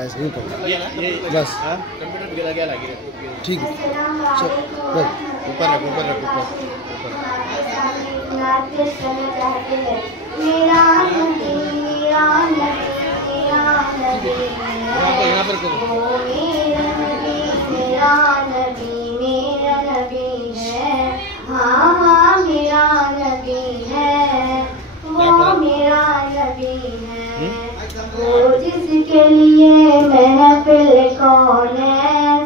guys, नहीं पढ़ना बस। कंप्यूटर गया लगे ठीक है, चल बस ऊपर रख ऊपर। यहाँ पर करो। मेरा नबी है, हाँ मेरा नबी है, वो मेरा नबी है, वो जिसके लिए महफिल कौने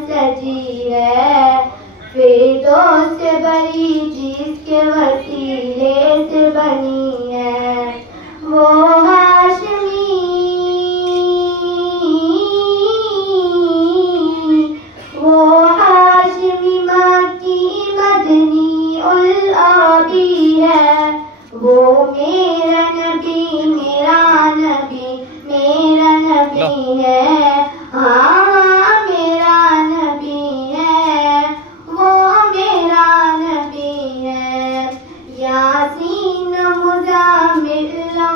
सजी है, फिरदौस से बड़ी जिसके वसीले से बनी है, वो हाशमी माकी मदनी उल आबी है, वो मेरा नबी है, हाँ मेरा नबी है, वो मेरा नबी है। यासीन मुज़म्मिल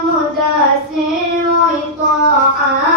मुदस्सिर व इत्ताअ